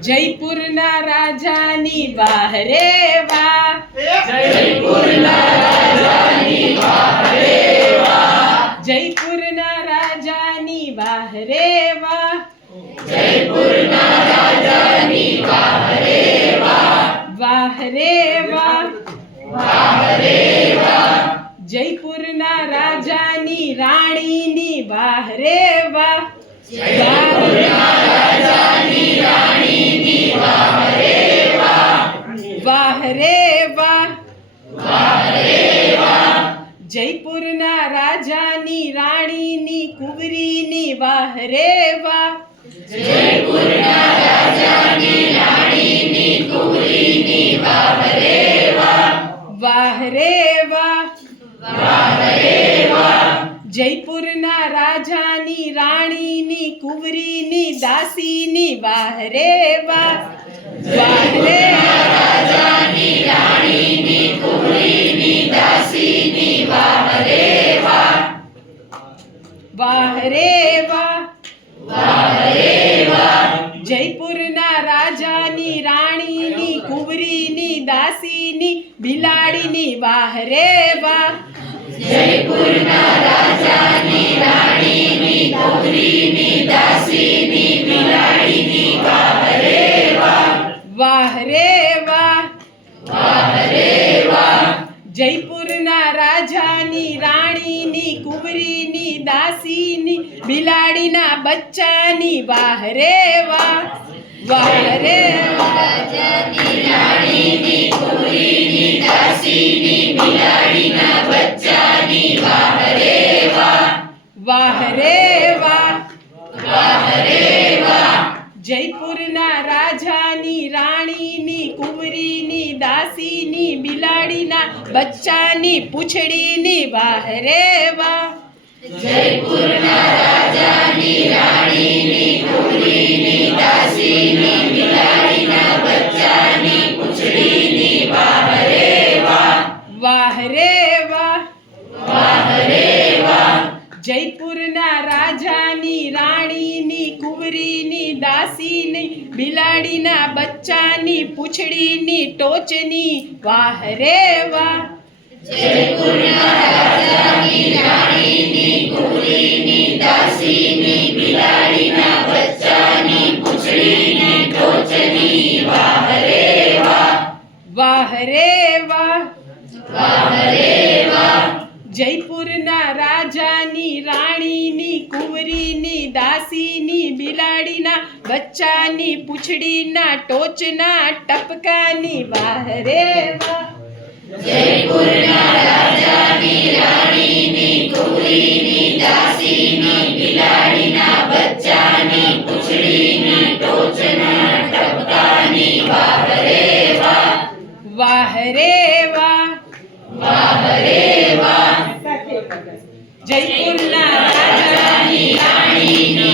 જયપુરના રાજાની વાહ રે વાહ જયપુરના રાજાની વાહ રે વાહ વાહ રે વાહ જયપુરના રાજાની રાણીની વાહ રે વાહ વાહ રે વાહ જયપુરના રાજાની રાણીની કુંવરીની વાહ રે વાહ વાહ રે વાહ જયપુરના રાજાની રાણીની કુંવરીની દાસીની વાહ રે વાહ વાહ રે વાહ રે વાહ જયપુરના રાજાની રાણીની કુંવરીની દાસીની બિલાડીની વાહ રે વાહ વાહ રે વાહ જયપુરના રાજાની રાણીની કુંવરીની દાસીની બિલાડીના બચ્ચાની વાહ રે વાહ વાહ રે વાહ વાહ રે વાહ જયપુરના લાડીના બચ્ચાની પૂછડીની વાહ રે વાહ જયપુરના રાજાની રાજાની રાણીની કુંવરીની દાસીની બિલાડીના બચ્ચાની પૂંછડીની ટોચની વાહ રે વાહ. વાહ જયપુરના રાજાની રાણીની કુંવરીની દાસીની બિલાડીના બચ્ચાની પૂંછડીના ટોચના ટપકાની વાહ રે વાહ વાહ રે વાહ ஜெய்பூர்ல ராஜாணி ராணி நீ